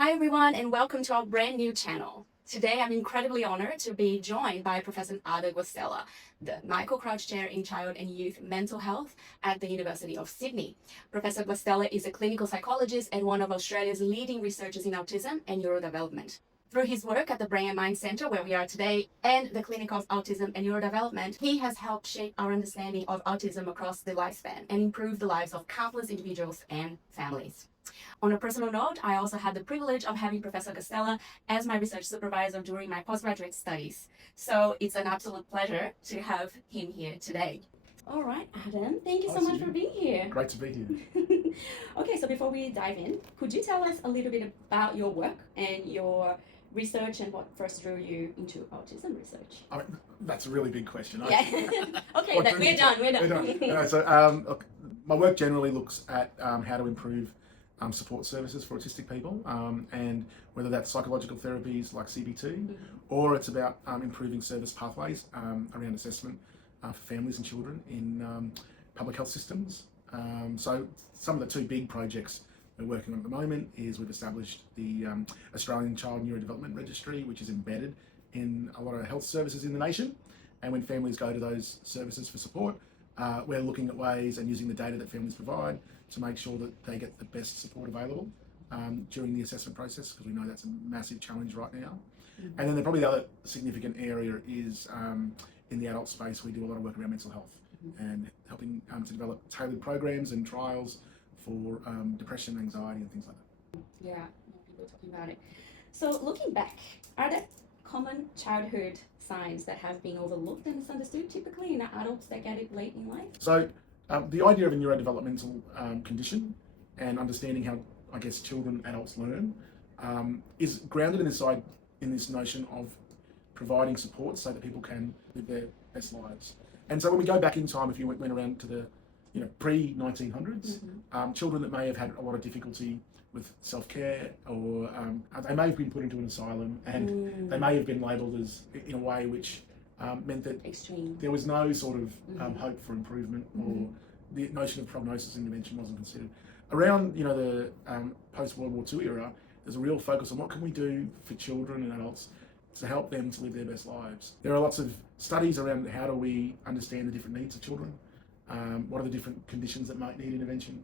Hi everyone, and welcome to our brand new channel. Today I'm incredibly honored to be joined by Professor Adam Guastella, the Michael Crouch Chair in Child and Youth Mental Health at the University of Sydney. Professor Guastella is a clinical psychologist and one of Australia's leading researchers in autism and neurodevelopment. Through his work at the Brain and Mind Centre, where we are today, and the Clinic of Autism and Neurodevelopment, he has helped shape our understanding of autism across the lifespan and improve the lives of countless individuals and families. On a personal note, I also had the privilege of having Professor Guastella as my research supervisor during my postgraduate studies. So it's an absolute pleasure to have him here today. All right, Adam, thank you so much for being here. Great to be here. Okay, so before we dive in, could you tell us a little bit about your work and your research and what first drew you into autism research? I mean, that's a really big question. Yeah. Okay, we're done. Look, my work generally looks at how to improve support services for autistic people, and whether that's psychological therapies like CBT, or it's about improving service pathways around assessment for families and children in public health systems. So some of the two big projects we're working on at the moment is we've established the Australian Child Neurodevelopment Registry, which is embedded in a lot of health services in the nation. And when families go to those services for support, we're looking at ways and using the data that families provide to make sure that they get the best support available during the assessment process, because we know that's a massive challenge right now. And then probably the other significant area is in the adult space. We do a lot of work around mental health and helping to develop tailored programs and trials for depression, anxiety, and things like that. Yeah, people are talking about it. So looking back, are there common childhood signs that have been overlooked and misunderstood typically in adults that get it late in life? So the idea of a neurodevelopmental condition and understanding how, I guess, children, adults learn is grounded in this notion of providing support so that people can live their best lives. And so when we go back in time, if you went around to the pre-1900s, children that may have had a lot of difficulty with self-care, or they may have been put into an asylum, and they may have been labelled as in a way which meant that extreme. There was no sort of hope for improvement, or the notion of prognosis intervention wasn't considered. Around the post-World War II era, there's a real focus on what can we do for children and adults to help them to live their best lives. There are lots of studies around how do we understand the different needs of children, what are the different conditions that might need intervention.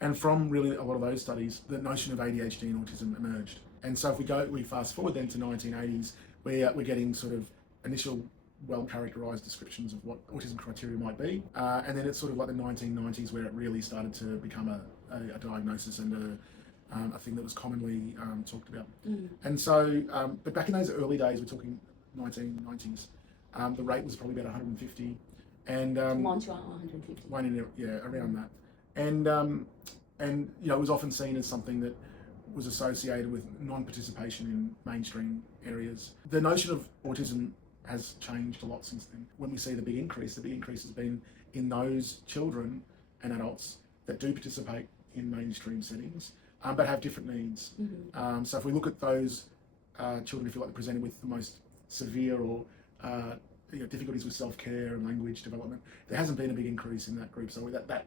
And from really a lot of those studies, the notion of ADHD and autism emerged. And so if we fast forward then to 1980s, we're getting sort of initial well-characterised descriptions of what autism criteria might be. And then it's sort of like the 1990s where it really started to become a diagnosis and a thing that was commonly talked about. And so, but back in those early days, we're talking 1990s, the rate was probably about 150. And 1 to 150. One in, around that. And it was often seen as something that was associated with non-participation in mainstream areas. The notion of autism has changed a lot since then. When we see the big increase has been in those children and adults that do participate in mainstream settings, but have different needs. So if we look at those children, if you like, presented with the most severe or difficulties with self-care and language development, there hasn't been a big increase in that group. So that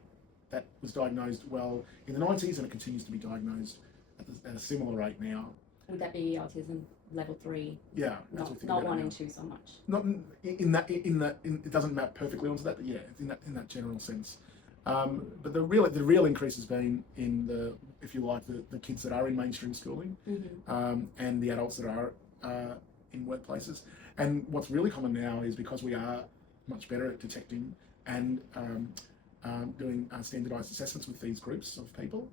was diagnosed well in the 90s, and it continues to be diagnosed at a similar rate now. Would that be autism level 3? Yeah, not 1 and 2 so much. Not in that it doesn't map perfectly onto that, but yeah, in that general sense. But the real increase has been in if you like, the kids that are in mainstream schooling, and the adults that are in workplaces. And what's really common now is, because we are much better at detecting and doing standardised assessments with these groups of people,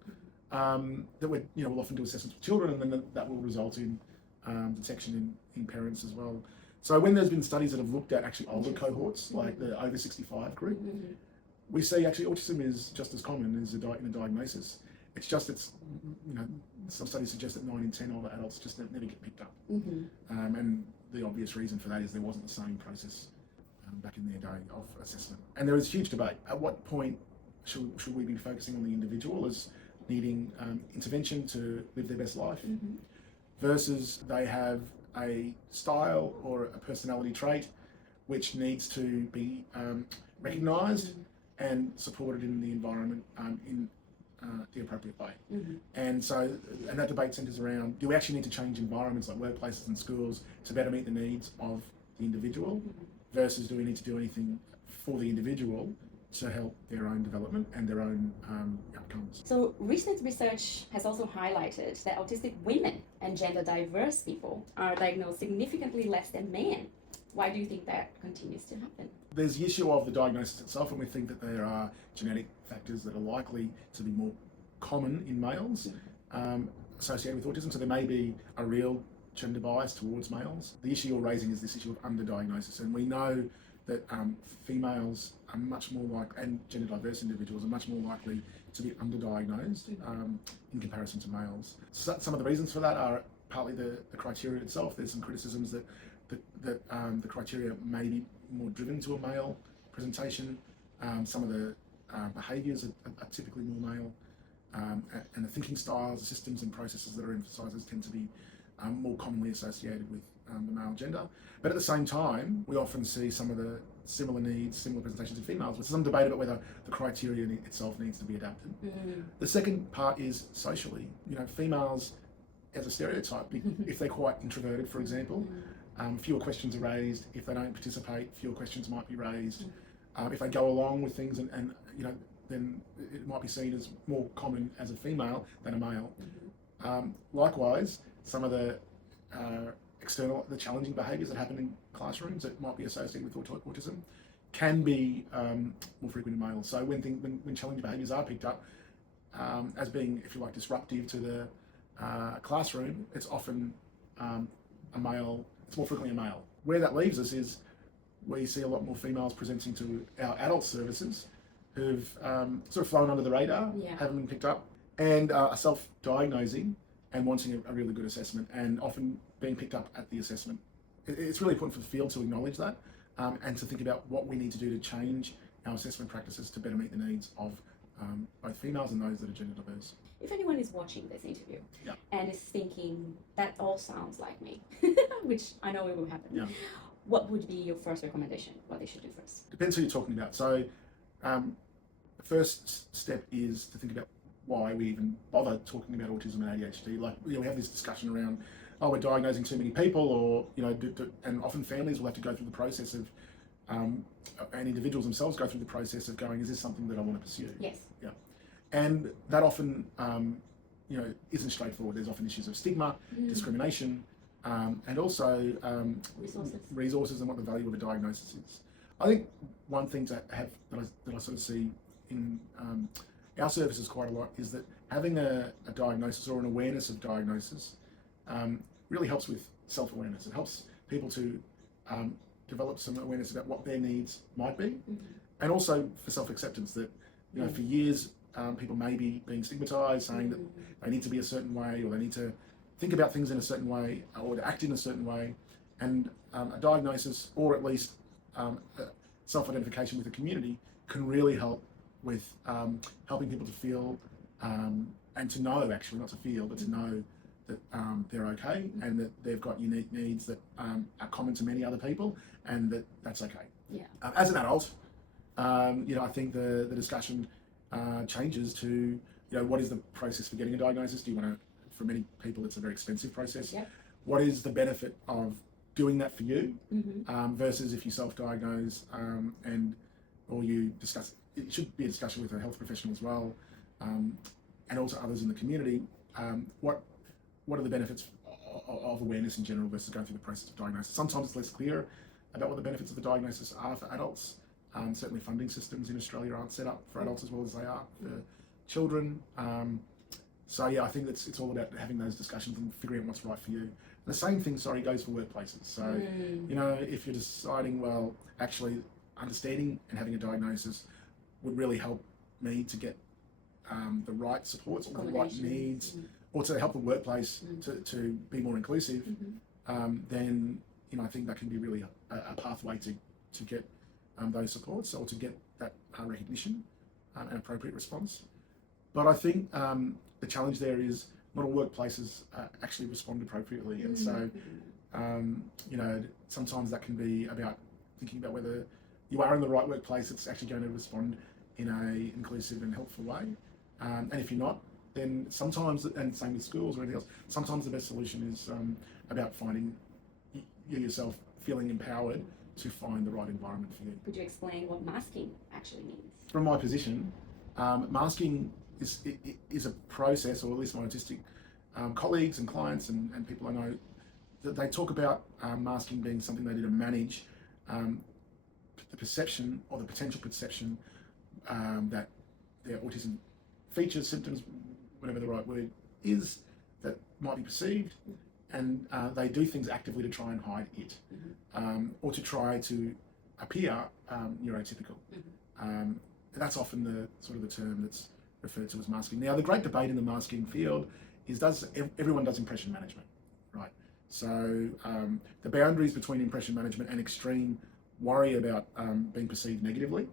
that we'll often do assessments with children, and then that will result in detection in parents as well. So when there's been studies that have looked at actually older cohorts, like the over 65 group, we see actually autism is just as common as in a diagnosis. It's just some studies suggest that 9 in 10 older adults just never get picked up. And the obvious reason for that is there wasn't the same process back in their day of assessment. And there is huge debate. At what point should we be focusing on the individual as needing intervention to live their best life, versus they have a style or a personality trait which needs to be recognised and supported in the environment the appropriate way. And so, and that debate centres around, do we actually need to change environments like workplaces and schools to better meet the needs of the individual, versus do we need to do anything for the individual to help their own development and their own outcomes. So recent research has also highlighted that autistic women and gender diverse people are diagnosed significantly less than men. Why do you think that continues to happen? There's the issue of the diagnosis itself, and we think that there are genetic factors that are likely to be more common in males associated with autism. So there may be a real gender bias towards males. The issue you're raising is this issue of underdiagnosis, and we know that females are much more likely, and gender diverse individuals are much more likely to be underdiagnosed in comparison to males. So some of the reasons for that are partly the criteria itself. There's some criticisms that the criteria may be more driven to a male presentation. Some of the behaviours are typically more male, and the thinking styles, systems and processes that are emphasised tend to be more commonly associated with the male gender. But at the same time, we often see some of the similar needs, similar presentations in females, with some debate about whether the criteria itself needs to be adapted. The second part is socially. Females, as a stereotype, if they're quite introverted, for example, fewer questions are raised. If they don't participate, fewer questions might be raised. If they go along with things, and then it might be seen as more common as a female than a male. Likewise, some of the the challenging behaviours that happen in classrooms that might be associated with autism can be more frequent in males. So when challenging behaviours are picked up as being, if you like, disruptive to the classroom, it's often a male. It's more frequently a male. Where that leaves us is we see a lot more females presenting to our adult services who've sort of flown under the radar, haven't been picked up, and are self-diagnosing and wanting a really good assessment, and often being picked up at the assessment. It's really important for the field to acknowledge that and to think about what we need to do to change our assessment practices to better meet the needs of both females and those that are gender diverse. If anyone is watching this interview and is thinking, that all sounds like me, which I know it will happen, what would be your first recommendation, what they should do first? Depends who you're talking about. So the first step is to think about why we even bother talking about autism and ADHD. Like, we have this discussion around, we're diagnosing too many people, or, and often families will have to go through the process of, and individuals themselves go through the process of going, is this something that I want to pursue? Yes. Yeah. And that often, isn't straightforward. There's often issues of stigma, discrimination, and also resources and what the value of a diagnosis is. I think one thing that I sort of see in our services quite a lot is that having a diagnosis or an awareness of diagnosis really helps with self-awareness. It helps people to develop some awareness about what their needs might be, and also for self-acceptance that, for years people may be being stigmatised, saying that they need to be a certain way, or they need to think about things in a certain way, or to act in a certain way, and a diagnosis, or at least self-identification with the community, can really help with helping people to feel and to know, actually, not to feel, but to know that they're okay, and that they've got unique needs that are common to many other people, and that's okay. Yeah. As an adult, I think the discussion changes to, what is the process for getting a diagnosis? Do you want to? For many people, it's a very expensive process. Yep. What is the benefit of doing that for you versus if you self-diagnose or you discuss? It should be a discussion with a health professional as well, and also others in the community. What are the benefits of awareness in general versus going through the process of diagnosis? Sometimes it's less clear about what the benefits of the diagnosis are for adults. Certainly funding systems in Australia aren't set up for adults as well as they are for children. So yeah, I think it's all about having those discussions and figuring out what's right for you. And the same thing, goes for workplaces. So, if you're deciding, well, actually understanding and having a diagnosis would really help me to get the right supports or the right needs, or to help the workplace to be more inclusive, then, I think that can be really a pathway to get those supports, or to get that recognition and appropriate response. But I think the challenge there is not all workplaces actually respond appropriately, and so sometimes that can be about thinking about whether you are in the right workplace that's actually going to respond in a inclusive and helpful way. And if you're not, then sometimes, and same with schools or anything else, sometimes the best solution is about finding you yourself feeling empowered to find the right environment for you. Could you explain what masking actually means? From my position, masking is a process, or at least my autistic colleagues and clients and people I know, that they talk about masking being something they do to manage the perception or the potential perception that their autism features, symptoms, whatever the right word is, that might be perceived, and they do things actively to try and hide it, or to try to appear neurotypical. That's often the sort of the term that's referred to as masking. Now, the great debate in the masking field is everyone does impression management, right? So the boundaries between impression management and extreme worry about being perceived negatively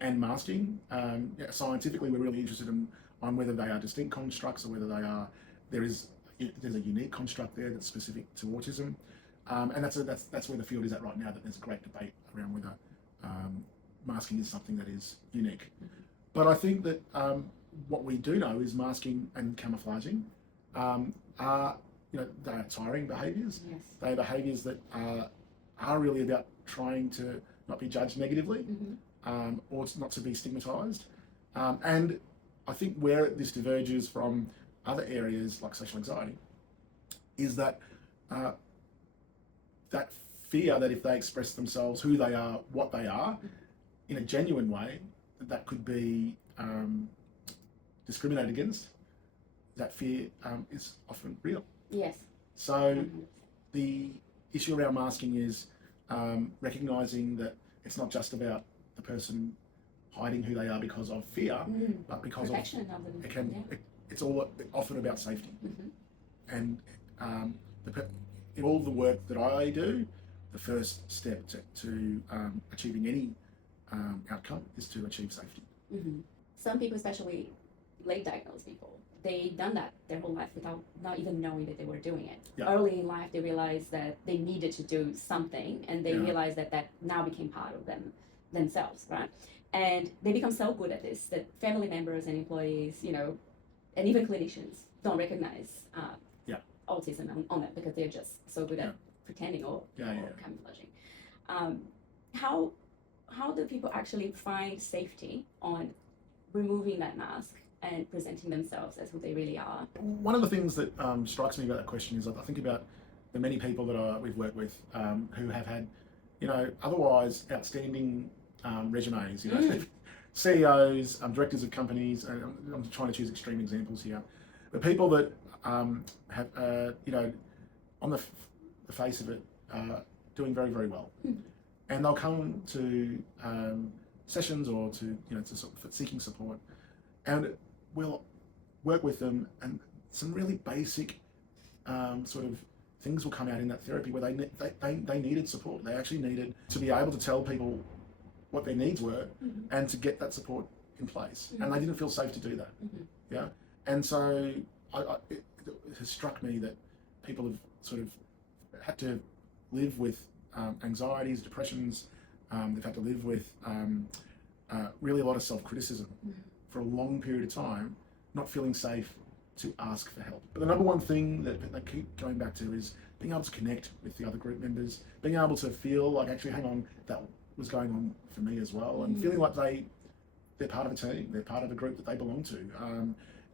and masking, scientifically we're really interested on whether they are distinct constructs or whether there's a unique construct there that's specific to autism, and that's where the field is at right now. That there's a great debate around whether masking is something that is unique. But I think that what we do know is masking and camouflaging are, they are tiring behaviours. Yes. They are behaviours that are really about trying to not be judged negatively, or not to be stigmatised. And I think where this diverges from other areas like social anxiety is that that fear that if they express themselves, who they are, what they are, in a genuine way, that could be discriminated against. That fear is often real. Yes. So the issue around masking is recognising that it's not just about the person hiding who they are because of fear, but because protection it's all often about safety. And in all the work that I do, the first step to achieving any outcome is to achieve safety. Some people, especially late diagnosed people, they've done that their whole life without not even knowing that they were doing it. Yeah. Early in life, they realized that they needed to do something, and they realized that now became part of themselves, right? And they become so good at this that family members and employees, and even clinicians don't recognize autism on that because they're just so good at pretending or camouflaging. How do people actually find safety on removing that mask and presenting themselves as who they really are? One of the things that strikes me about that question is I think about the many people that we've worked with who have had, otherwise outstanding resumes, CEOs, directors of companies, and I'm trying to choose extreme examples here, but people that have, on the face of it, doing very, very well. And they'll come to sessions or to sort of seeking support, and we'll work with them, and some really basic sort of things will come out in that therapy where they needed support. They actually needed to be able to tell people what their needs were and to get that support in place, and they didn't feel safe to do that. And so it has struck me that people have sort of had to live with anxieties, depressions. They've had to live with really a lot of self-criticism for a long period of time, not feeling safe to ask for help. But the number one thing that they keep going back to is being able to connect with the other group members, being able to feel like, actually, hang on, that was going on for me as well, and feeling like they're part of a team, they're part of a group that they belong to,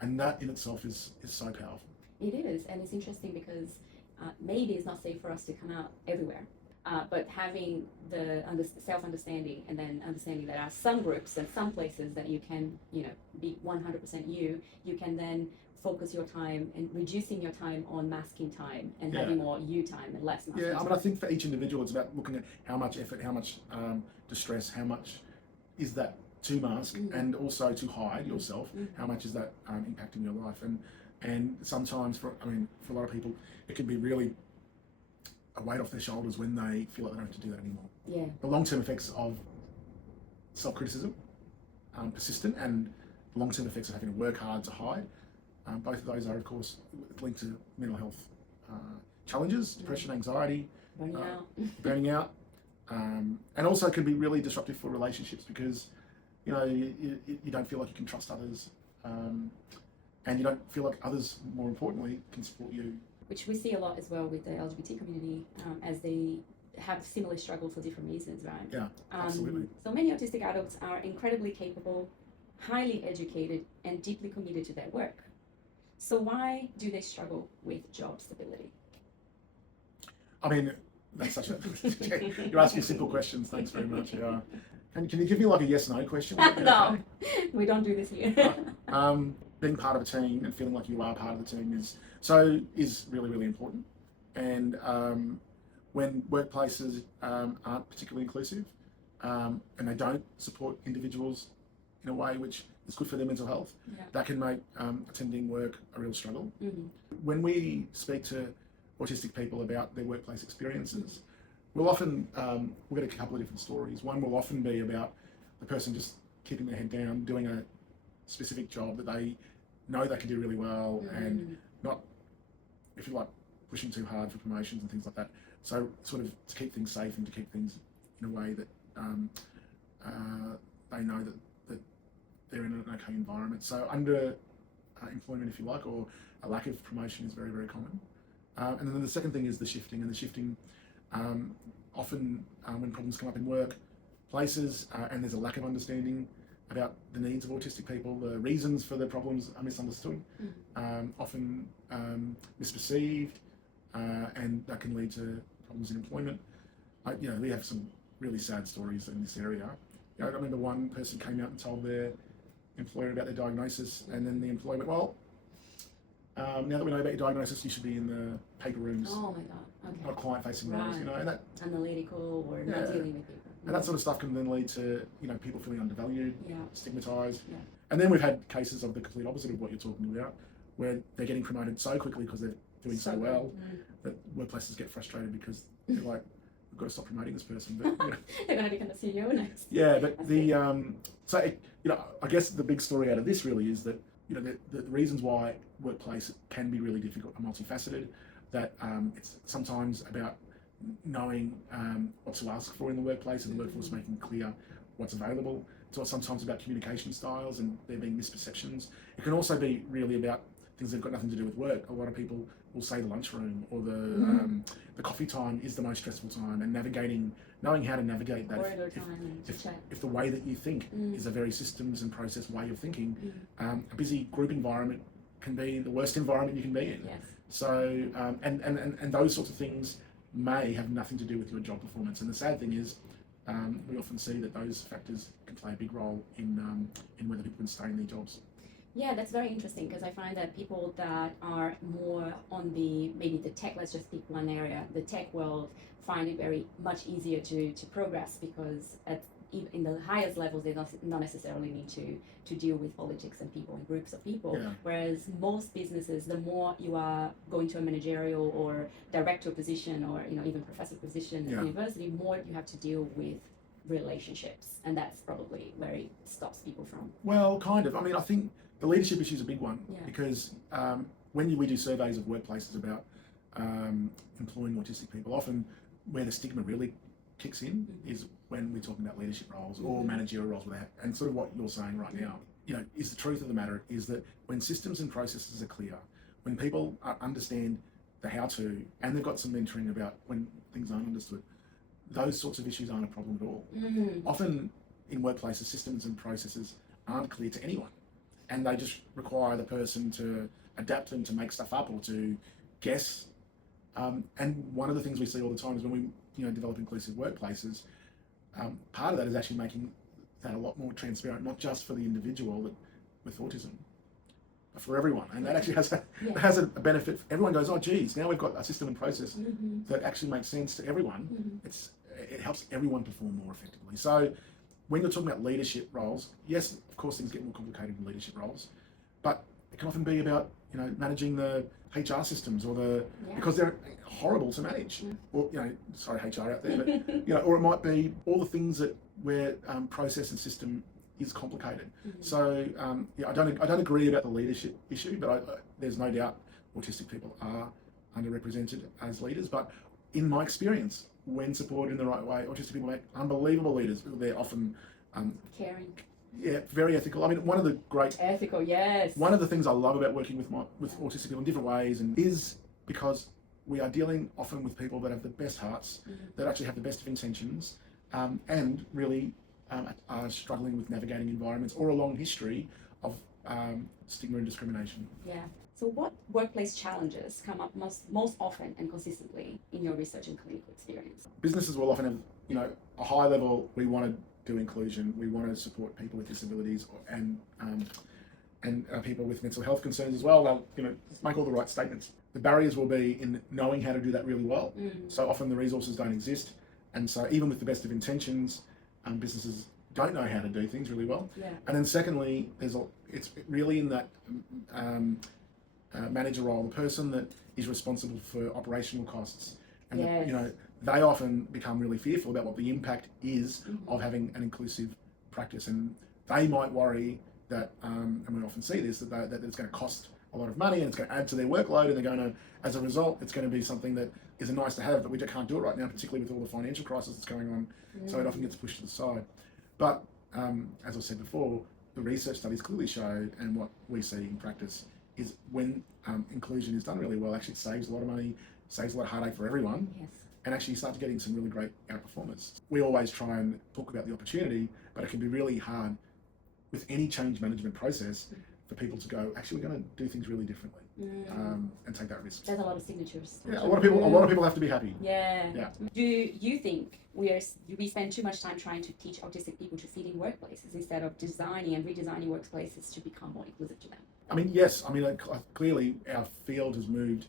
and that in itself is so powerful. It is, and it's interesting because maybe it's not safe for us to come out everywhere. But having the self-understanding, and then understanding that there are some groups and some places that you can, be 100% you can then focus your time and reducing your time on masking time and having more you time and less masking time. I think for each individual, it's about looking at how much effort, how much distress, how much is that to mask and also to hide yourself, how much is that impacting your life. And sometimes, for a lot of people, it can be really a weight off their shoulders when they feel like they don't have to do that anymore. Yeah. The long-term effects of self-criticism, persistent, and long-term effects of having to work hard to hide, both of those are, of course, linked to mental health challenges, depression, anxiety, burning out, and also can be really disruptive for relationships because you don't feel like you can trust others and you don't feel like others, more importantly, can support you. Which we see a lot as well with the LGBT community, as they have similar struggle for different reasons, right? Yeah, absolutely. So many autistic adults are incredibly capable, highly educated, and deeply committed to their work. So why do they struggle with job stability? I mean, that's such a... You're asking simple questions, thanks very much. Yeah. Can you give me like a yes/no question? No, we don't do this here. Being part of a team and feeling like you are part of the team is really, really important. And when workplaces aren't particularly inclusive and they don't support individuals in a way which is good for their mental health, that can make attending work a real struggle. When we speak to autistic people about their workplace experiences, we'll often we'll get a couple of different stories. One will often be about the person just keeping their head down, doing a specific job that they know they can do really well, and not, if you like, pushing too hard for promotions and things like that. So sort of to keep things safe and to keep things in a way that they know that they're in an okay environment. So under employment, if you like, or a lack of promotion is very, very common. And then the second thing is the shifting, and the shifting often when problems come up in workplaces and there's a lack of understanding about the needs of autistic people, the reasons for the problems are misunderstood, often misperceived, and that can lead to problems in employment. We have some really sad stories in this area. I remember one person came out and told their employer about their diagnosis, and then the employer went, well, now that we know about your diagnosis, you should be in the paper rooms. Oh my God, okay. Not client-facing roles, and that analytical or not dealing with people. And that sort of stuff can then lead to people feeling undervalued, stigmatised. Yeah. And then we've had cases of the complete opposite of what you're talking about, where they're getting promoted so quickly because they're doing so well that workplaces get frustrated because they're like, we've got to stop promoting this person. But they're going to become the CEO next. Yeah, but I guess the big story out of this really is that the reasons why workplace can be really difficult are multifaceted. That it's sometimes about knowing what to ask for in the workplace and the workforce making clear what's available. It's sometimes about communication styles and there being misperceptions. It can also be really about things that have got nothing to do with work. A lot of people will say the lunchroom or the coffee time is the most stressful time, and knowing how to navigate that. If the way that you think is a very systems and process way of thinking, a busy group environment can be the worst environment you can be in. Yes. So and those sorts of things may have nothing to do with your job performance. And the sad thing is, we often see that those factors can play a big role in whether people can stay in their jobs. Yeah, that's very interesting, because I find that people that are more on maybe the tech, let's just pick one area, the tech world, find it very much easier to progress, because in the highest levels they not necessarily need to deal with politics and people and groups of people. Yeah. Whereas most businesses, the more you are going to a managerial or director position or even professor position at university, more you have to deal with relationships, and that's probably where it stops people from. Well, kind of. I mean, I think the leadership issue is a big one, because when we do surveys of workplaces about employing autistic people, often where the stigma really kicks in is when we're talking about leadership roles or managerial roles, and sort of what you're saying right now, is the truth of the matter is that when systems and processes are clear, when people understand the how-to, and they've got some mentoring about when things aren't understood, those sorts of issues aren't a problem at all. Often in workplaces, systems and processes aren't clear to anyone, and they just require the person to adapt them, to make stuff up or to guess. And one of the things we see all the time is when we develop inclusive workplaces, part of that is actually making that a lot more transparent, not just for the individual with autism, but for everyone. And that actually has a benefit. Everyone goes, oh geez, now we've got a system and process that actually makes sense to everyone. It helps everyone perform more effectively. So when you're talking about leadership roles, yes, of course things get more complicated in leadership roles, but it can often be about managing the HR systems or because they're horrible to manage. Or sorry HR out there, but or it might be all the things where process and system is complicated. So I don't agree about the leadership issue, but there's no doubt autistic people are underrepresented as leaders. But in my experience, when supported in the right way, autistic people make unbelievable leaders. They're often Yeah, very ethical. I mean, one of the great Ethical, yes. one of the things I love about working with autistic people in different ways and is because we are dealing often with people that have the best hearts, that actually have the best of intentions, and really are struggling with navigating environments or a long history of stigma and discrimination. Yeah. So what workplace challenges come up most often and consistently in your research and clinical experience? Businesses will often have, a high level, we want to do inclusion, we want to support people with disabilities and people with mental health concerns as well. They'll, make all the right statements. The barriers will be in knowing how to do that really well. So often the resources don't exist. And so even with the best of intentions, businesses don't know how to do things really well. Yeah. And then secondly, it's really in that manager role, the person that is responsible for operational costs. And Yes. they often become really fearful about what the impact is of having an inclusive practice. And they might worry that, and we often see this, that it's going to cost a lot of money and it's going to add to their workload, and they're going to, as a result, it's going to be something that is a nice to have, but we just can't do it right now, particularly with all the financial crisis that's going on. So it often gets pushed to the side. But as I said before, the research studies clearly show, and what we see in practice, is when inclusion is done really well, actually it saves a lot of money, saves a lot of heartache for everyone. Yes. And actually you start getting some really great outperformers. We always try and talk about the opportunity, but it can be really hard with any change management process for people to go, actually, we're going to do things really differently, and take that risk. There's a lot of signatures. Yeah, a lot of people have to be happy. Yeah. Yeah. Do you think we spend too much time trying to teach autistic people to fit in workplaces instead of designing and redesigning workplaces to become more inclusive to them? I mean, yes. I mean, clearly our field has moved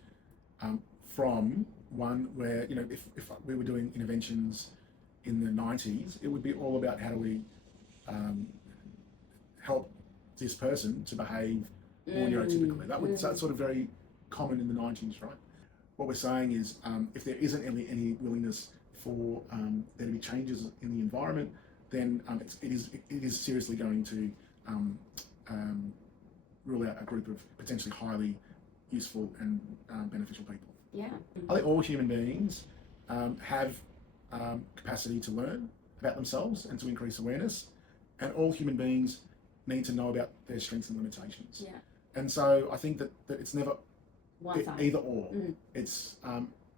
from one where, if we were doing interventions in the 90s, it would be all about how do we help this person to behave more neurotypically. That's sort of very common in the 90s, right? What we're saying is, if there isn't any willingness for there to be changes in the environment, then it is seriously going to rule out a group of potentially highly useful and beneficial people. Yeah. I think all human beings have capacity to learn about themselves and to increase awareness, and all human beings need to know about their strengths and limitations. Yeah. And so I think that it's never One side. either or. It's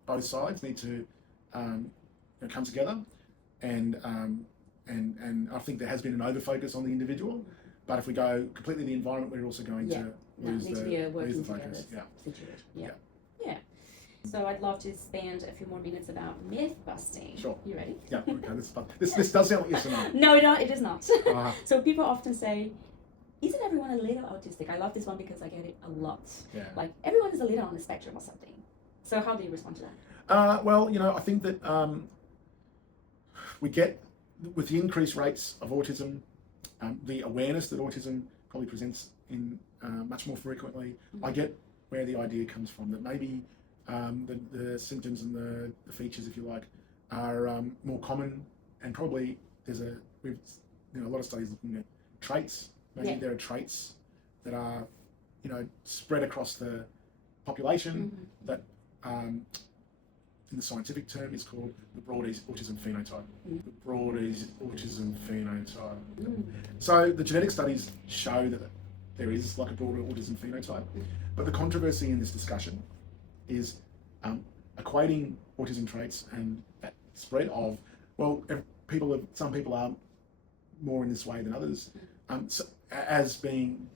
both sides need to come together, and I think there has been an over focus on the individual, but if we go completely the environment, we're also going to lose needs to be a lose working the focus. together Yeah. situation. Yeah. Yeah. So I'd love to spend a few more minutes about myth busting. Sure. You ready? Yeah. Okay. This does sound like yes or no. No, it is not. Uh, So people often say, isn't everyone a little autistic? I love this one because I get it a lot. yeah. Like, everyone is a little on the spectrum or something. So how do you respond to that? Well, I think that we get, with the increased rates of autism, the awareness that autism probably presents in much more frequently. I get where the idea comes from, that maybe the symptoms and the features, if you like, are more common, and probably there's a lot of studies looking at traits. Maybe there are traits that are spread across the population that in the scientific term is called the broad autism phenotype. The broad autism phenotype. So the genetic studies show that there is like a broader autism phenotype, but the controversy in this discussion is equating autism traits and that spread of, some people are more in this way than others, as being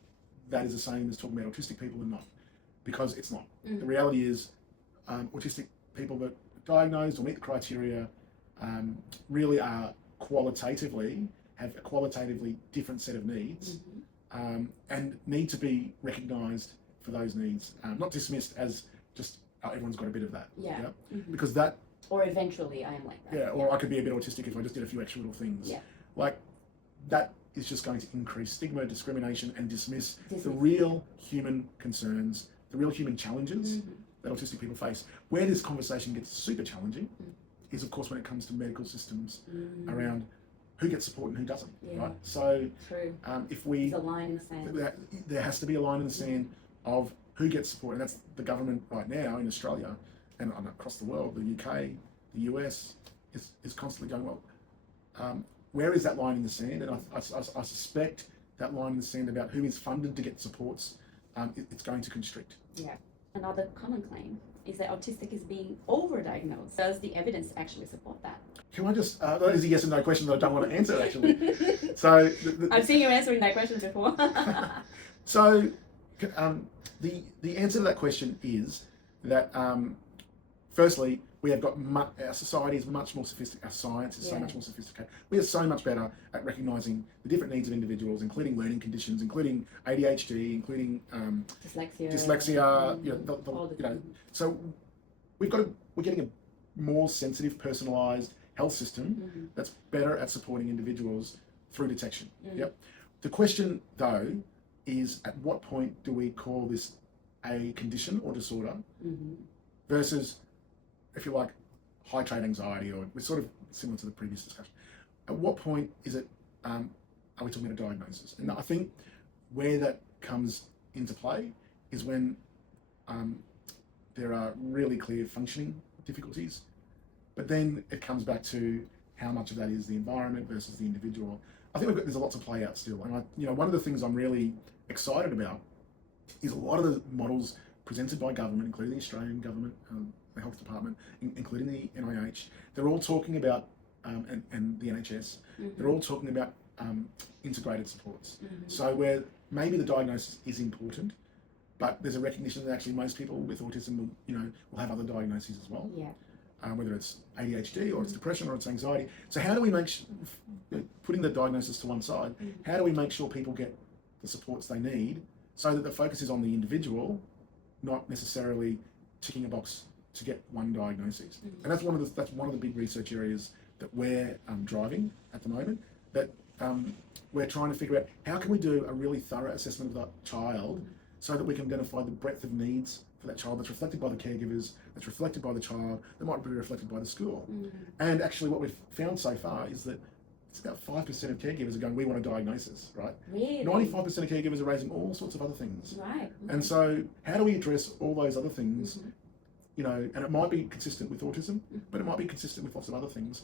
that is the same as talking about autistic people and not, because it's not. The reality is autistic people that are diagnosed or meet the criteria really are have a qualitatively different set of needs, and need to be recognised for those needs, not dismissed as just everyone's got a bit of that. Yeah. Because that, or eventually I am like that. yeah, or I could be a bit autistic if I just did a few extra little things. Yeah. Like that is just going to increase stigma, discrimination, and dismiss the real human concerns, the real human challenges that autistic people face. Where this conversation gets super challenging is, of course, when it comes to medical systems around who gets support and who doesn't. Right. So True. If we, There's a line in the sand. there has to be a line in the sand of who gets support, and that's the government right now in Australia and across the world. The UK, the US is constantly going, well, where is that line in the sand? And I suspect that line in the sand about who is funded to get supports, it's going to constrict. Yeah. Another common claim is that autistic is being overdiagnosed. Does the evidence actually support that? Can I just, that is a yes and no question that I don't want to answer, actually. So I've seen you answering that question before. So the answer to that question is that, firstly, we have got our society is much more sophisticated. Our science is so much more sophisticated. We are so much better at recognising the different needs of individuals, including learning conditions, including ADHD, including dyslexia. So we're getting a more sensitive, personalised health system that's better at supporting individuals through detection. Yep. The question, though, is at what point do we call this a condition or disorder versus, if you like, high trait anxiety, or we're sort of similar to the previous discussion. At what point is it, are we talking about a diagnosis? And I think where that comes into play is when there are really clear functioning difficulties, but then it comes back to how much of that is the environment versus the individual. I think there's a lot to play out still. And one of the things I'm really excited about is a lot of the models presented by government, including the Australian government, the health department, including the NIH, they're all talking about, and the NHS, they're all talking about integrated supports. So where maybe the diagnosis is important, but there's a recognition that actually most people with autism will have other diagnoses as well. Yeah. Whether it's ADHD or it's depression or it's anxiety. So how do we make, putting the diagnosis to one side, how do we make sure people get the supports they need so that the focus is on the individual, not necessarily ticking a box to get one diagnosis? And that's one of the big research areas that we're driving at the moment, that we're trying to figure out how can we do a really thorough assessment of that child so that we can identify the breadth of needs for that child that's reflected by the caregivers, that's reflected by the child, that might be reflected by the school. And actually what we've found so far is that it's about 5% of caregivers are going, we want a diagnosis, right? Really? 95% of caregivers are raising all sorts of other things. Right. And so how do we address all those other things? And it might be consistent with autism, but it might be consistent with lots of other things.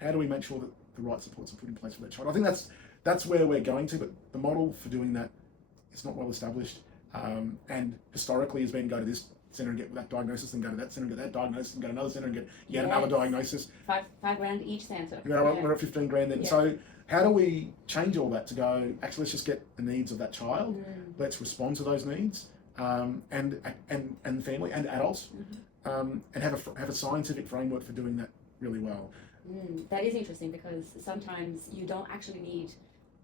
How do we make sure that the right supports are put in place for that child? I think that's where we're going to, but the model for doing that is not well established. And historically has been go to this centre and get that diagnosis, then go to that centre and get that diagnosis, and go to another centre and get yet another diagnosis. $5,000 each centre. We're at 15 grand then. Yeah. So how do we change all that to go, actually let's just get the needs of that child, let's respond to those needs, and family and adults, and have a scientific framework for doing that really well. That is interesting, because sometimes you don't actually need,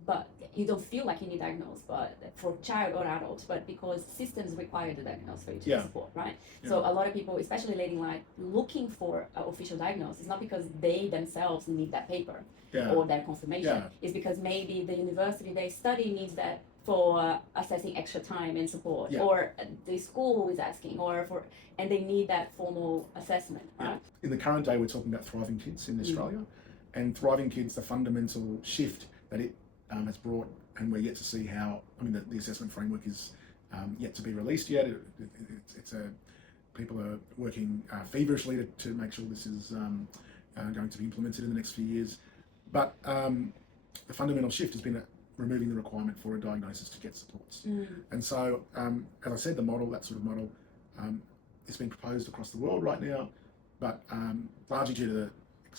but you don't feel like you need diagnosed, but for child or adult, but because systems require the diagnosis for you to get support, right? So a lot of people, especially late in life, looking for an official diagnosis, not because they themselves need that paper or that confirmation. It's because maybe the university they study needs that for assessing extra time and support, or the school is asking, and they need that formal assessment, right? In the current day, we're talking about Thriving Kids in Australia, and Thriving Kids, the fundamental shift that it has brought, and we're yet to see how, the assessment framework is yet to be released yet. People are working feverishly to make sure this is going to be implemented in the next few years. But the fundamental shift has been removing the requirement for a diagnosis to get supports. And so, as I said, that sort of model is being proposed across the world right now, but largely due to the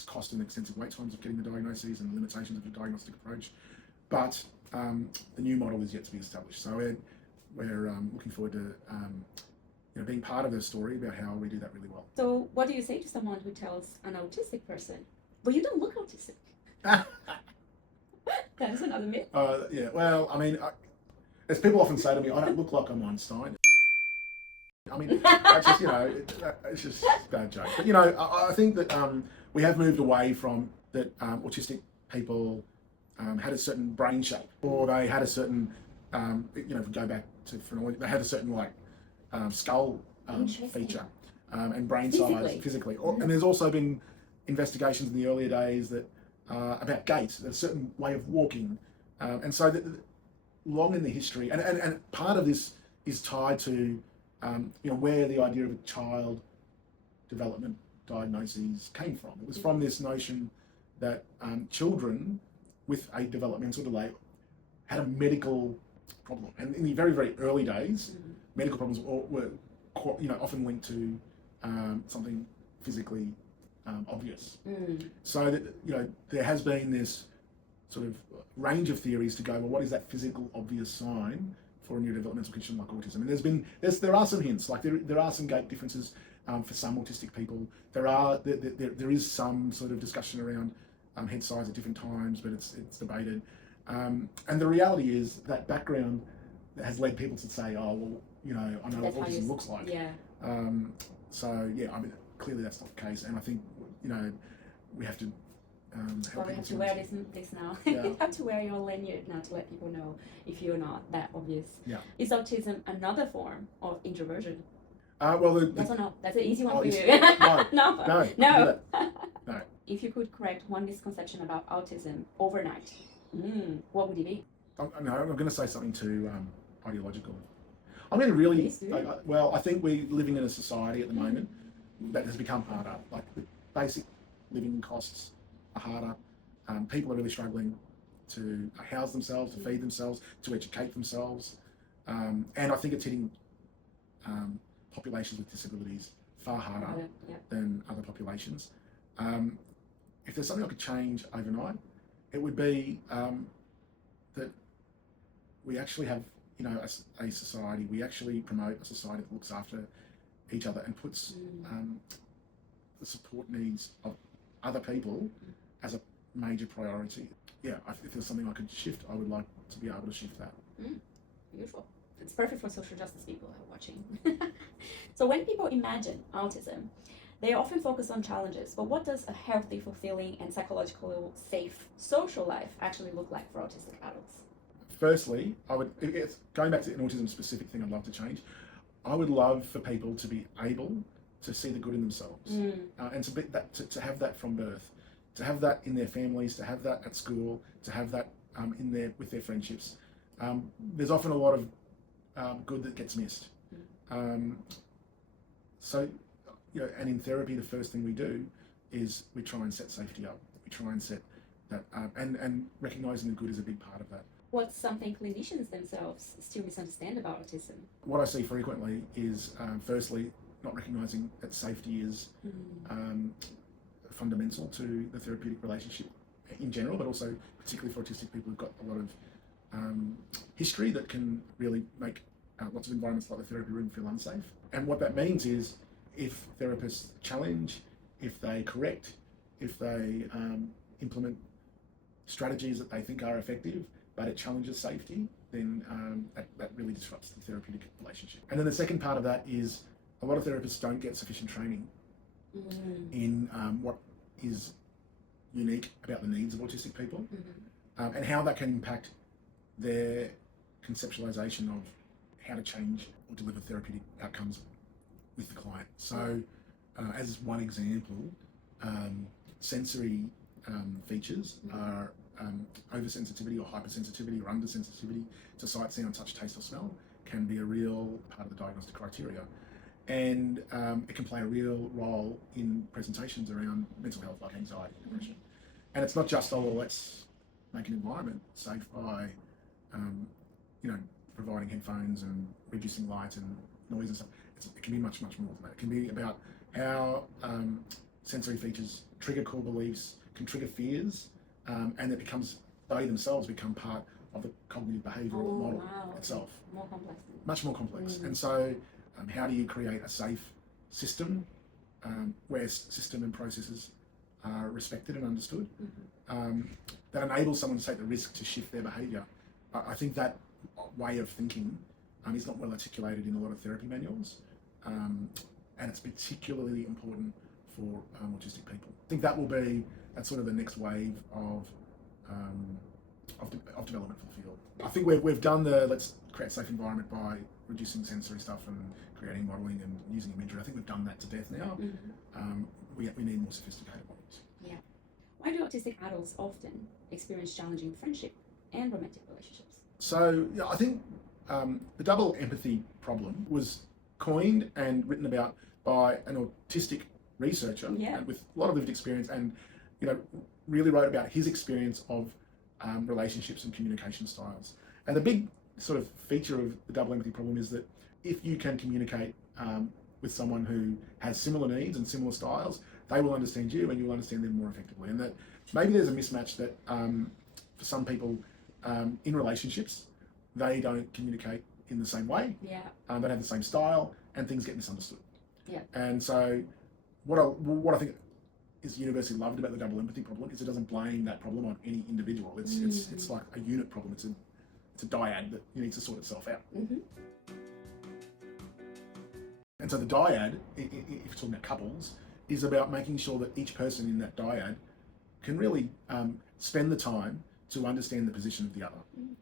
cost and extensive wait times of getting the diagnoses and the limitations of the diagnostic approach. But the new model is yet to be established. So we're looking forward to being part of the story about how we do that really well. So what do you say to someone who tells an autistic person, well, you don't look autistic? That is another myth. Well, as people often say to me, I don't look like I'm Einstein. That's just, it's just a bad joke. But, I think that we have moved away from that autistic people had a certain brain shape, or they had a certain, if we go back to phonology, they had a certain skull feature and brain size physically. And there's also been investigations in the earlier days that about gait, a certain way of walking, and so long in the history, and part of this is tied to where the idea of a child development diagnoses came from. It was from this notion that children with a developmental delay had a medical problem. And in the very, very early days, medical problems were often linked to something physically obvious. So that, there has been this sort of range of theories to go, well, what is that physical obvious sign for a neurodevelopmental condition like autism? And there are some hints, like there are some gait differences for some autistic people. There is some sort of discussion around head size at different times, but it's debated. And the reality is that background has led people to say, oh, well, I know what autism looks like. Yeah. Clearly that's not the case. And I think, we have to help we have to wear this now. Yeah. You have to wear your lanyard now to let people know if you're not that obvious. Yeah. Is autism another form of introversion? Yes or no? That's an easy one for you. No. No. No. If you could correct one misconception about autism overnight, what would it be? I'm going to say something too ideological. I mean, really, I think we're living in a society at the moment that has become harder. Like, the basic living costs are harder. People are really struggling to house themselves, to feed themselves, to educate themselves. And I think it's hitting populations with disabilities far harder than other populations. If there's something I could change overnight, it would be that we actually have, a society, we actually promote a society that looks after each other and puts the support needs of other people as a major priority. Yeah, if there's something I could shift, I would like to be able to shift that. Beautiful. It's perfect for social justice people who are watching. So when people imagine autism, they often focus on challenges, but what does a healthy, fulfilling, and psychologically safe social life actually look like for autistic adults? Firstly, it's going back to an autism specific thing I'd love to change. I would love for people to be able to see the good in themselves, and to have that from birth, to have that in their families, to have that at school, to have that with their friendships. There's often a lot of good that gets missed. And in therapy, the first thing we do is we try and set safety up. We try and set that up, and recognising the good is a big part of that. What's something clinicians themselves still misunderstand about autism? What I see frequently is, firstly, not recognising that safety is fundamental to the therapeutic relationship in general, but also particularly for autistic people who've got a lot of history that can really make lots of environments like the therapy room feel unsafe. And what that means is, if therapists challenge, if they correct, if they implement strategies that they think are effective, but it challenges safety, then that really disrupts the therapeutic relationship. And then the second part of that is, a lot of therapists don't get sufficient training in what is unique about the needs of autistic people, and how that can impact their conceptualization of how to change or deliver therapeutic outcomes with the client. So, as one example, sensory features are oversensitivity or hypersensitivity or undersensitivity to sight, sound, touch, taste or smell can be a real part of the diagnostic criteria. And it can play a real role in presentations around mental health like anxiety and depression. And it's not just, let's make an environment safe by providing headphones and reducing light and noise and stuff. It can be much, much more than that. It can be about how sensory features trigger core beliefs, can trigger fears, and they themselves become part of the cognitive behavioural model itself. More complex. Much more complex. And so, how do you create a safe system where system and processes are respected and understood, that enables someone to take the risk to shift their behaviour? I think that way of thinking is not well articulated in a lot of therapy manuals, and it's particularly important for autistic people. I think that's sort of the next wave of development for the field. I think we've done let's create a safe environment by reducing sensory stuff and creating modelling and using imagery. I think we've done that to death now. We need more sophisticated models. Yeah. Why do autistic adults often experience challenging friendship and romantic relationships? So, I think the double empathy problem was coined and written about by an autistic researcher with a lot of lived experience, and really wrote about his experience of relationships and communication styles. And the big sort of feature of the double empathy problem is that if you can communicate with someone who has similar needs and similar styles, they will understand you and you'll understand them more effectively. And that maybe there's a mismatch that for some people in relationships, they don't communicate in the same way. Yeah. They don't have the same style and things get misunderstood. Yeah. And so what I think is universally loved about the double empathy problem is it doesn't blame that problem on any individual. It's like a unit problem. It's a dyad that needs to sort itself out. Mm-hmm. And so the dyad, if you're talking about couples, is about making sure that each person in that dyad can really spend the time to understand the position of the other.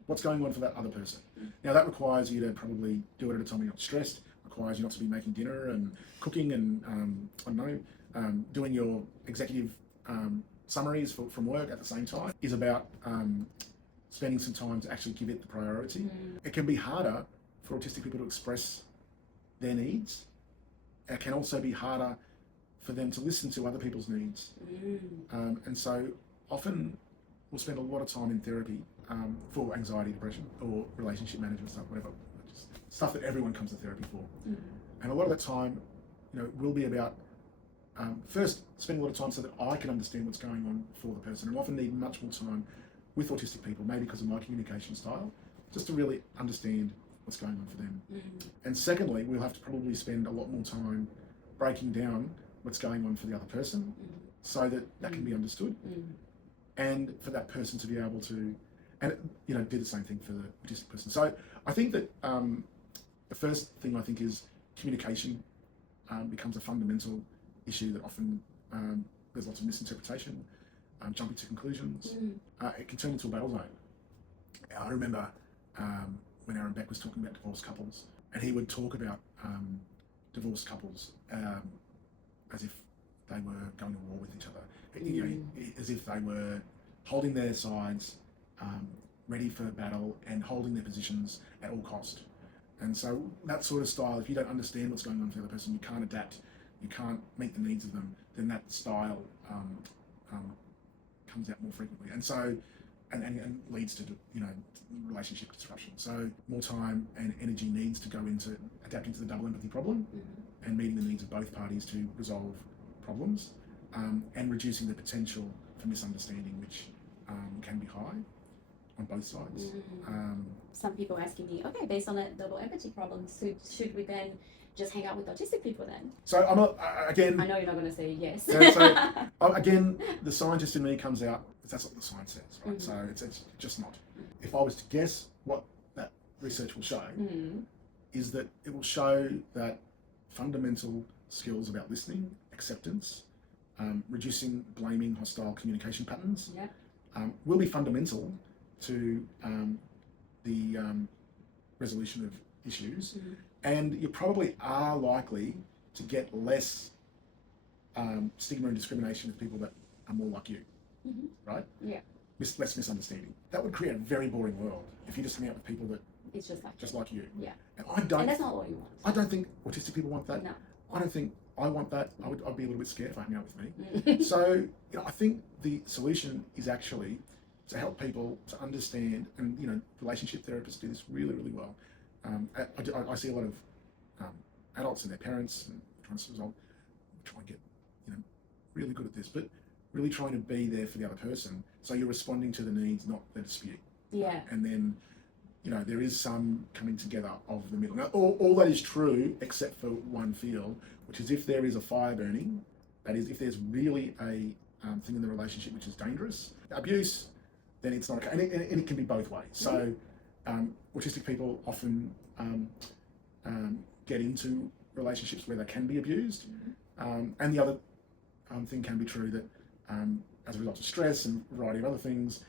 What's going on for that other person? Now that requires you to probably do it at a time when you're not stressed, requires you not to be making dinner and cooking and I don't know, doing your executive summaries from work at the same time, is about spending some time to actually give it the priority. It can be harder for autistic people to express their needs. It can also be harder for them to listen to other people's needs. And so often we'll spend a lot of time in therapy for anxiety, depression, or relationship management stuff, whatever, just stuff that everyone comes to therapy for. And a lot of that time, will be about first spending a lot of time so that I can understand what's going on for the person. And often need much more time with autistic people, maybe because of my communication style, just to really understand what's going on for them. And secondly, we'll have to probably spend a lot more time breaking down what's going on for the other person so that that can be understood and for that person to be able to, and do the same thing for the autistic person. So I think that the first thing I think is communication becomes a fundamental issue that often there's lots of misinterpretation, jumping to conclusions. It can turn into a battle zone. I remember when Aaron Beck was talking about divorced couples, and he would talk about divorced couples as if they were going to war with each other, as if they were holding their sides, ready for battle, and holding their positions at all cost. And so that sort of style, if you don't understand what's going on for the other person, you can't adapt, you can't meet the needs of them, then that style comes out more frequently. And so, and leads to relationship disruption. So more time and energy needs to go into adapting to the double empathy problem and meeting the needs of both parties to resolve problems, and reducing the potential for misunderstanding, which can be high on both sides. Some people asking me, okay, based on that double empathy problem, so should we then just hang out with autistic people then? So I'm not, again... I know you're not going to say yes. Again, the scientist in me comes out, that's what the science says, right? So it's just not. If I was to guess what that research will show, is that it will show that fundamental skills about listening, acceptance, reducing blaming, hostile communication patterns, will be fundamental to the resolution of issues. And you probably are likely to get less stigma and discrimination with people that are more like you, right? Yeah. Less misunderstanding. That would create a very boring world if you just hang out with people that it's just like you. Yeah. And and that's not what you want. I don't think autistic people want that. No. I don't think I want that. I'd be a little bit scared if I hang out with me. So I think the solution is actually to help people to understand, and relationship therapists do this really, really well. I see a lot of adults and their parents and trying to get really good at this, but really trying to be there for the other person. So you're responding to the needs, not the dispute. Yeah. And then there is some coming together of the middle. Now, all that is true except for one field, which is if there is a fire burning, that is, if there's really a thing in the relationship which is dangerous, abuse, then it's not okay. And it can be both ways. So autistic people often get into relationships where they can be abused. And the other thing can be true that as a result of stress and a variety of other things,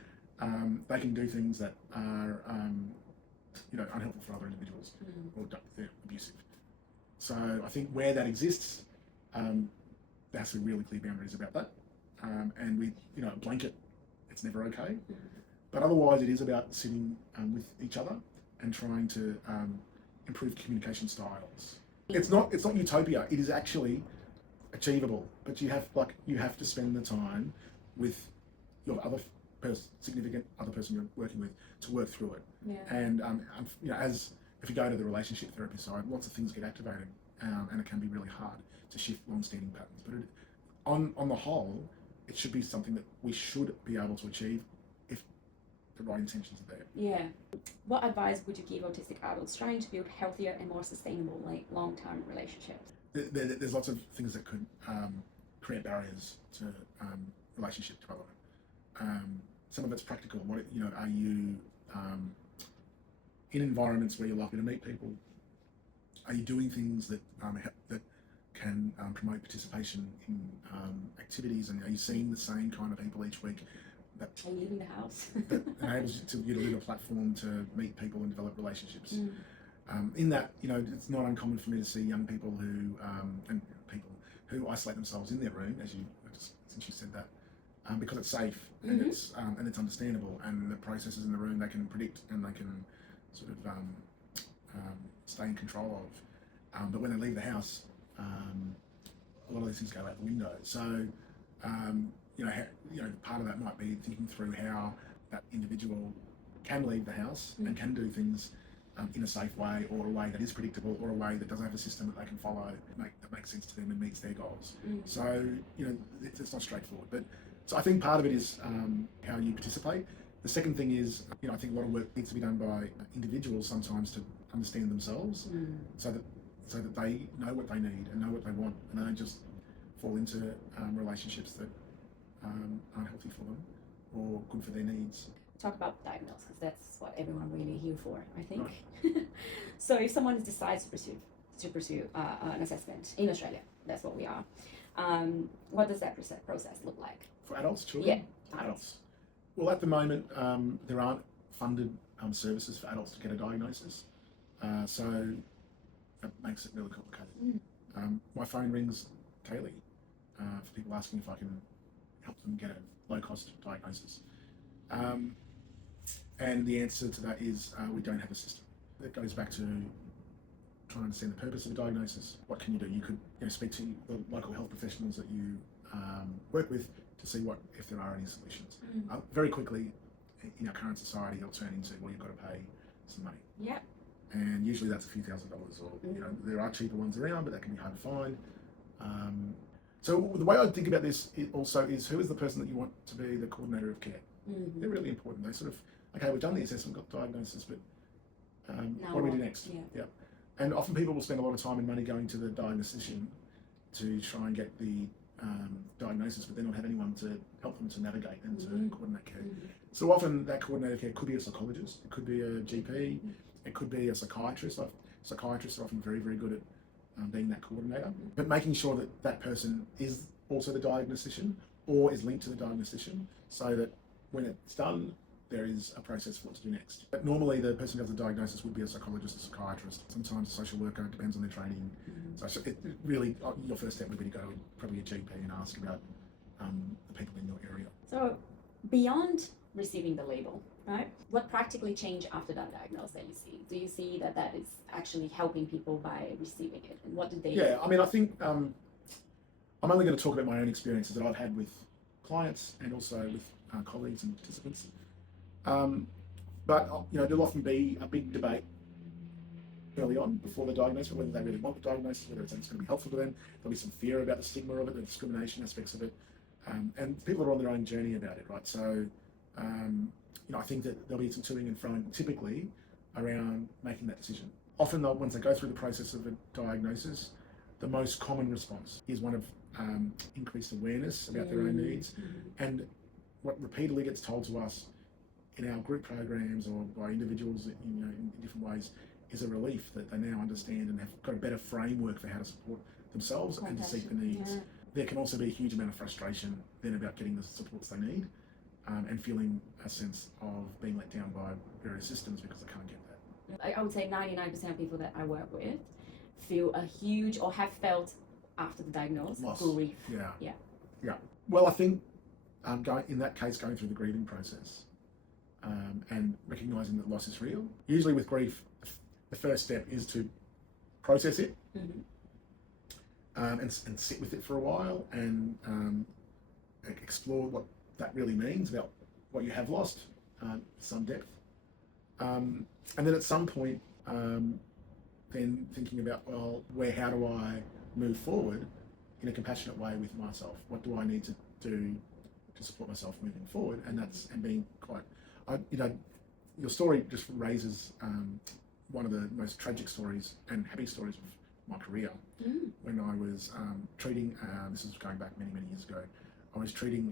they can do things that are unhelpful for other individuals or they're abusive. So I think where that exists, there has to be really clear boundaries about that. And with a blanket, it's never okay. But otherwise, it is about sitting with each other and trying to improve communication styles. It's not utopia. It is actually achievable, but you have to spend the time with your other significant other person you're working with to work through it. Yeah. And as if you go to the relationship therapy side, lots of things get activated, and it can be really hard to shift long-standing patterns. But on the whole, it should be something that we should be able to achieve if the right intentions are there. Yeah. What advice would you give autistic adults trying to build healthier and more sustainable, like long-term relationships? There's lots of things that could create barriers to relationship development. Some of it's practical. Are you in environments where you're likely to meet people? Are you doing things that that can promote participation in activities, and are you seeing the same kind of people each week? Are you leaving the house? That enables you to give a platform to meet people and develop relationships. In that, it's not uncommon for me to see young people and people who isolate themselves in their room, since you said that, because it's safe and it's understandable, and the processes in the room they can predict and they can sort of stay in control of. But when they leave the house, a lot of these things go out the window. So, part of that might be thinking through how that individual can leave the house and can do things in a safe way, or a way that is predictable, or a way that doesn't have a system that they can follow that makes sense to them and meets their goals. So, it's not straightforward. But so I think part of it is how you participate. The second thing is, I think a lot of work needs to be done by individuals sometimes to understand themselves, so that they know what they need and know what they want, and they don't just fall into relationships that aren't healthy for them or good for their needs. Talk about diagnosis, because that's what everyone really here for, I think. Right. So if someone decides to pursue an assessment in Australia, that's what we are. What does that process look like? For adults, children? Yeah, adults. Well, at the moment, there aren't funded services for adults to get a diagnosis, so that makes it really complicated. My phone rings daily for people asking if I can help them get a low-cost diagnosis. And the answer to that is we don't have a system. That goes back to trying to understand the purpose of a diagnosis. What can you do? You could speak to the local health professionals that you work with to see if there are any solutions. Very quickly, in our current society, it'll turn into, well, you've got to pay some money. Yeah. And usually that's a few $1,000s, or there are cheaper ones around, but that can be hard to find. So the way I think about this also is, who is the person that you want to be the coordinator of care? They're really important. They sort of, okay, we've done the assessment, got the diagnosis, but what do we do next? Yeah. And often people will spend a lot of time and money going to the diagnostician to try and get the diagnosis, but then not have anyone to help them to navigate and to coordinate care. So often that coordinator of care could be a psychologist, it could be a GP, it could be a psychiatrist. Psychiatrists are often very, very good at being that coordinator, but making sure that that person is also the diagnostician or is linked to the diagnostician, so that when it's done, there is a process for what to do next. But normally the person who does the diagnosis would be a psychologist, a psychiatrist, sometimes a social worker, depends on their training. So it really, your first step would be to go to probably a GP and ask about the people in your area. So beyond receiving the label, right, what practically changed after that diagnosis that you see? Do you see that is actually helping people by receiving it? And what did they Yeah, I mean, I think I'm only going to talk about my own experiences that I've had with clients and also with colleagues and participants. But there'll often be a big debate early on before the diagnosis, whether they really want the diagnosis, whether it's going to be helpful for them. There'll be some fear about the stigma of it, the discrimination aspects of it, and people are on their own journey about it, right? So, I think that there'll be some toing and froing typically around making that decision. Often, though, once they go through the process of a diagnosis, the most common response is one of increased awareness about their own needs, and what repeatedly gets told to us in our group programs or by individuals in different ways is a relief that they now understand and have got a better framework for how to support themselves and to seek the needs. Yeah. There can also be a huge amount of frustration then about getting the supports they need, and feeling a sense of being let down by various systems because they can't get that. I would say 99% of people that I work with feel a huge, or have felt after the diagnosis, grief. Yeah. Well, I think in that case, going through the grieving process and recognising that loss is real. Usually with grief, the first step is to process it and sit with it for a while and explore what that really means about what you have lost, some depth. And then at some point, then thinking about, well, how do I move forward in a compassionate way with myself? What do I need to do to support myself moving forward? And being quite, your story just raises one of the most tragic stories and happy stories of my career. When I was treating, this is going back many, many years ago, I was treating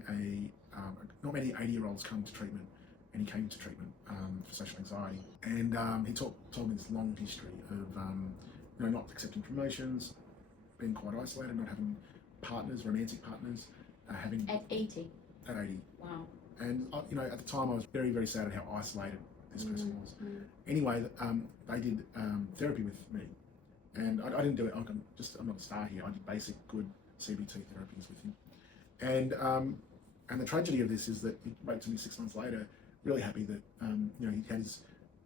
not many 80-year-olds come to treatment, and he came to treatment for social anxiety. And he told me this long history of not accepting promotions, being quite isolated, not having partners, romantic partners, having... At 80? At 80. Wow. And, at the time I was very, very sad at how isolated this person was. Anyway, they did therapy with me. And I didn't do it, I'm not a star here, I did basic, good CBT therapies with him. And the tragedy of this is that he wrote to me 6 months later, really happy that he had his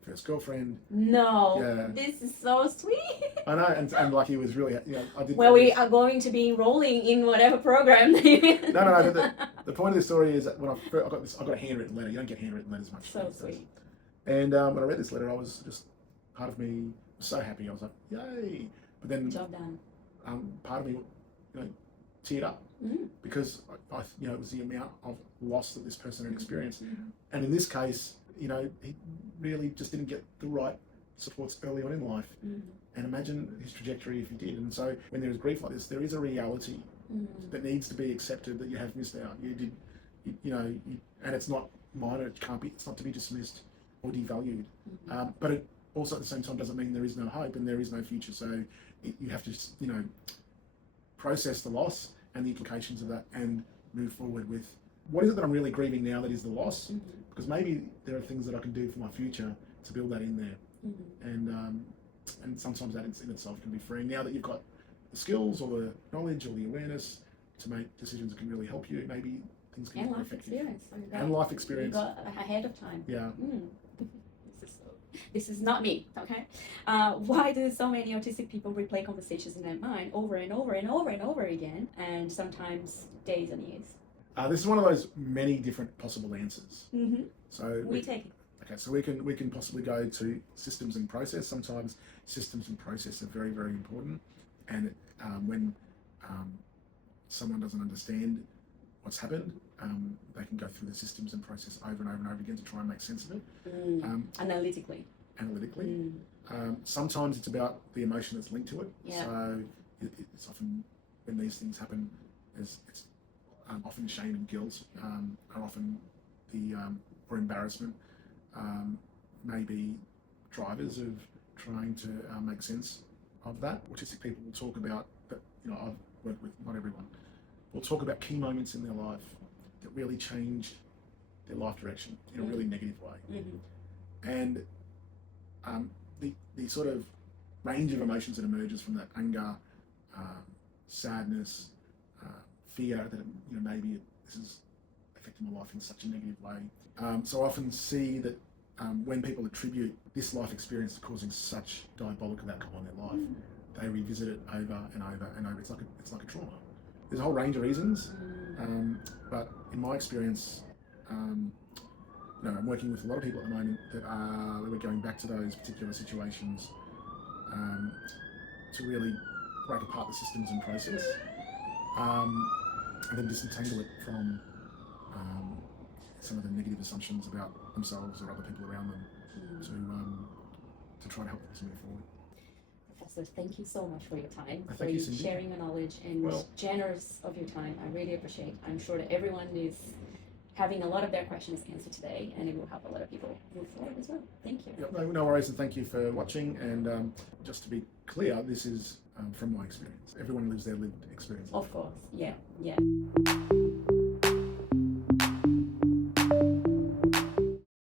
first girlfriend. No, yeah. This is so sweet. I know, and like he was really, I did. Well, we are going to be enrolling in whatever program. No. The point of this story is that when I got a handwritten letter. You don't get handwritten letters much. So sweet. And when I read this letter, I was just, part of me was so happy. I was like, yay! But then, job done. Part of me, teared up because I it was the amount of loss that this person had experienced, and in this case, he really just didn't get the right supports early on in life. And imagine his trajectory if he did. And so when there is grief like this, there is a reality that needs to be accepted that you have missed out. You did, and it's not minor. It's not to be dismissed or devalued. But it also at the same time doesn't mean there is no hope and there is no future. So you have to just, process the loss and the implications of that and move forward with what is it that I'm really grieving now that is the loss, because maybe there are things that I can do for my future to build that in there. And sometimes that in itself can be freeing. Now that you've got the skills or the knowledge or the awareness to make decisions that can really help you, maybe things can be more effective. And life experience. You got ahead of time. Yeah. This is not me, okay? Why do so many autistic people replay conversations in their mind over and over and over and over again, and sometimes days and years? This is one of those many different possible answers. So we take it. Okay, so we can possibly go to systems and process. Sometimes systems and process are very, very important, and when someone doesn't understand what's happened, they can go through the systems and process over and over and over again to try and make sense of it. Analytically. Sometimes it's about the emotion that's linked to it. Yeah. So it's often, when these things happen, it's often shame and guilt are often or embarrassment may be drivers of trying to make sense of that. Autistic people will talk about, but I've worked with, not everyone, will talk about key moments in their life that really changed their life direction in a really negative way. And the sort of range of emotions that emerges from that: anger, sadness, fear that maybe this is affecting my life in such a negative way. So I often see that when people attribute this life experience to causing such diabolical outcome on their life, they revisit it over and over and over. It's like a trauma. There's a whole range of reasons, but in my experience, I'm working with a lot of people at the moment that we're going back to those particular situations to really break apart the systems and process, and then disentangle it from some of the negative assumptions about themselves or other people around them, to try to help them to move forward. Professor, thank you so much for your time, for you, sharing your knowledge and generous of your time. I really appreciate it. I'm sure that everyone is having a lot of their questions answered today, and it will help a lot of people move forward as well. Thank you. Yep, no worries, and thank you for watching. And just to be clear, this is from my experience. Everyone lives their lived experience. Of course, yeah.